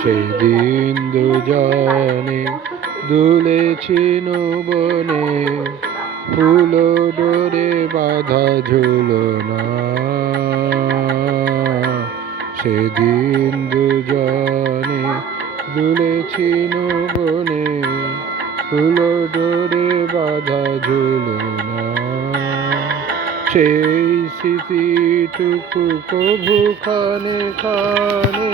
সেই দিন দুজনে দুলেছি বনে, ফুল ডোরে বাঁধা ঝুলনা। সেদিন দুজনে দুলেছি বনে, ফুল ডোরে বাঁধা ঝুলনা। সেই স্মৃতিটুকু কভু খানে খানে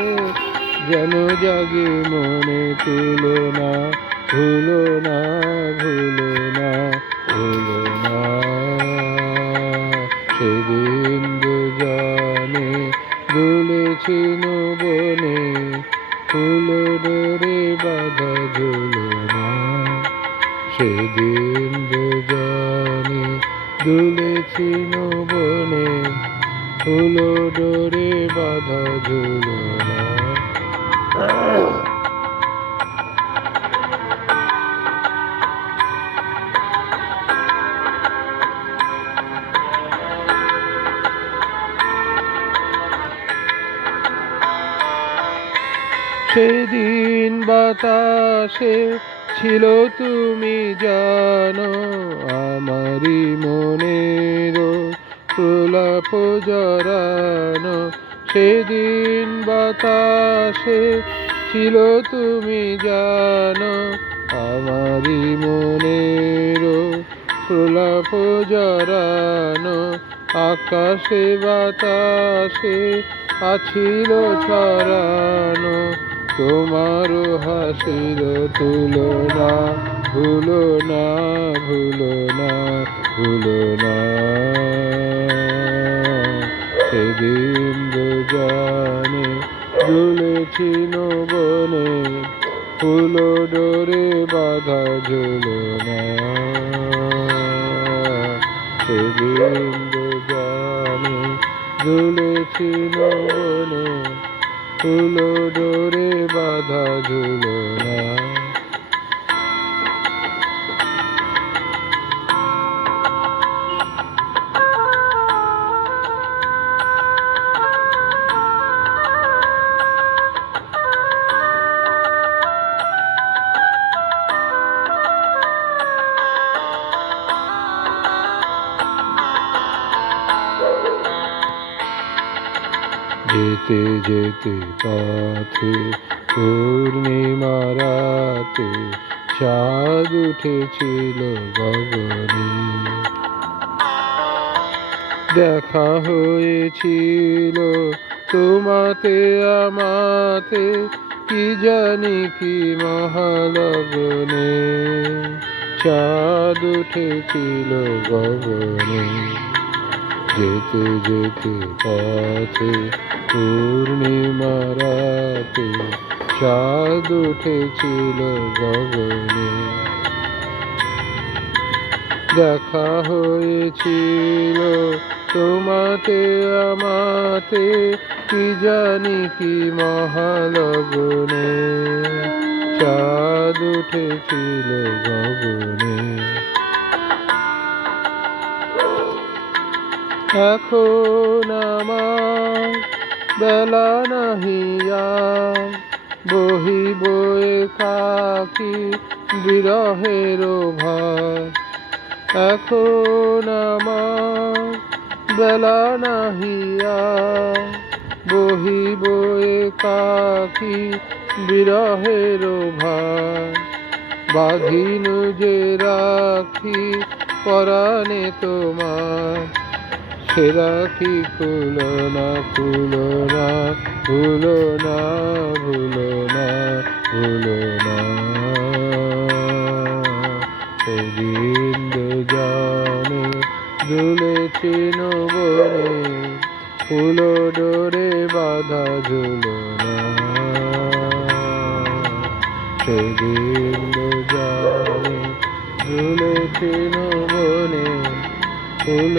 যেন জাগে মনে, তুলো না, ভুলো না, ভুলো না, ভুলো না। সেদিন দুজনে দুলেছি বনে, ফুল ডোরে বাঁধা ঝুলনা। সেদিন দুজনে দুলেছি বনে, ফুল ডোরে বাঁধা ঝুলনা। সেদিন বাতাসে ছিল তুমি জানো, আমারই মনের প্রলাপ জড়ানো। সেদিন বাতাসে ছিল তুমি জানো, আমারই মনের প্রলাপ জড়ানো। আকাশে বাতাসে আছিল ছড়ানো, তোমার হাসির তুলনা। ভুলো না, ভুলো না, ভুলো না। সেদিন দুজনে দুলেছি বনে, ফুল ডোরে বাঁধা ঝুলনা। সেদিন দুজনে দুলেছি বনে, ফুল ডোরে বাঁধা ঝুলনা। যেতে যেতে পথে পূর্ণিমা রাতে চাঁদ উঠেছিল গগনে। দেখা হয়েছিল তোমাতে আমাতে, কি জানি কি মহালগনে। চাঁদ উঠেছিল গগনে। যেতে যেতে পথে পূর্ণিমা রাতে চাঁদ উঠেছিল গগনে। দেখা হয়েছিল তোমাতে আমাতে, কি জানি কি মহালগনে। চাঁদ উঠেছিল গগনে। এখন আমার বেলা নাহিয়া, বহিব একাকী বিরহের ভার। এখন আমার বেলা নাহিয়া, বহিব একাকী বিরহের ভার। বাঁধিনু যে রাখি পরাণে তোমার, সে রাখি খুলো না, খুলো না, ভুলো না, ভুলো না, ভুলো না। সেদিন দুজনে দুলেছি বনে, ফুল ডোরে বাঁধা ঝুলনা। সেদিন দুজনে দুলেছি বনে, ফুল